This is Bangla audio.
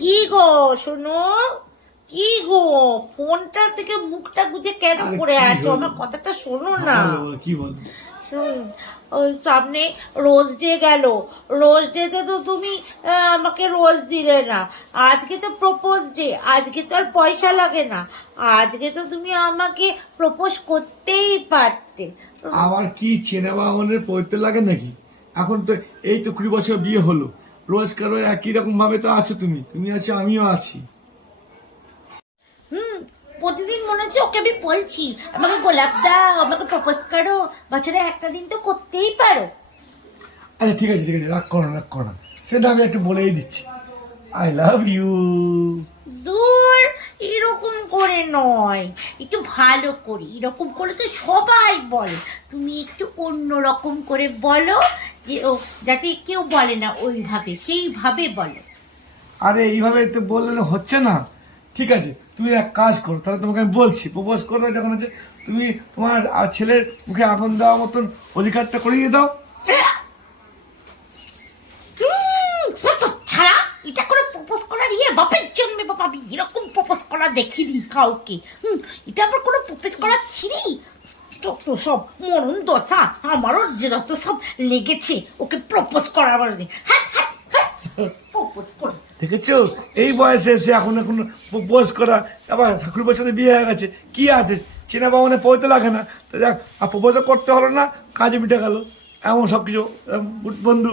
কি গো শোনো? কি গো ফোনটা থেকে মুখটা গুজে কেন করে আছো? আমার কথাটা শোনো না। বলো, বলো, কি বল? শোন ওই সামনে রোজ ডে গেল। রোজ ডেতে তো তুমি আমাকে রোজ দিলে না। আজকে তো প্রপোজ ডে আজকে তো আর পয়সা লাগে না। আজকে তো তুমি আমাকে প্রপোজ করতেই পারতে। আবার কি চেনা বাগানের পড়তে লাগে নাকি? এখন তো এই তো কুড়ি বছর বিয়ে হলো। রোজকার ওই একই রকম ভাবে তো আছো তুমি। তুমি আছো আমিও আছি। হুম প্রতিদিন মনে হচ্ছে ওকে আমি বলছি আমাকে গোলাপ দাও আমাকে প্রপোজ করো বছরে একটা দিন তো করতেই পারো। আচ্ছা ঠিক আছে ঠিক আছে রাগ করো রাগ করো সেটা আমি একটু বলেই দিচ্ছি। আই লাভ ইউ দূর এরকম করে নয়। একটু ভালো করি এরকম করে তো সবাই বলে। তুমি একটু অন্য রকম করে বলো যে ও যাতে কেউ বলে না ওইভাবে সেইভাবে বলো। আরে এইভাবে তো বললে হচ্ছে না। ঠিক আছে তুমি এক কাজ করো তাহলে তোমাকে আমি বলছি। প্রপোজ করবে যখন হচ্ছে তুমি তোমার ছেলের মুখে আগুন দেওয়ার মতন অধিকারটা করিয়ে দাও। ছাড়া এটা করে প্রপোজ করার ইয়ে বাপের জন্মে বাবা আমি এরকম প্রপোজ করা দেখিনি কাউকে। হুম এটা আবার কোনো প্রপোজ করার ছিরি যত সব, মরণ দশা, আমারও যত সব লেগেছে, ওকে প্রপোজ করার বলে হ্যাঁ দেখেছ? এই বয়সে এসে এখন এখন বয়স করা, আবার ঠাকুর বছরে বিয়ে হয়ে গেছে, কি আছে? চেনা বামনে পড়তে লাগে না। তো যাক, আর প্রপোজও করতে হলো না কাজে মিটে গেল। এমন সব কিছু বন্ধু।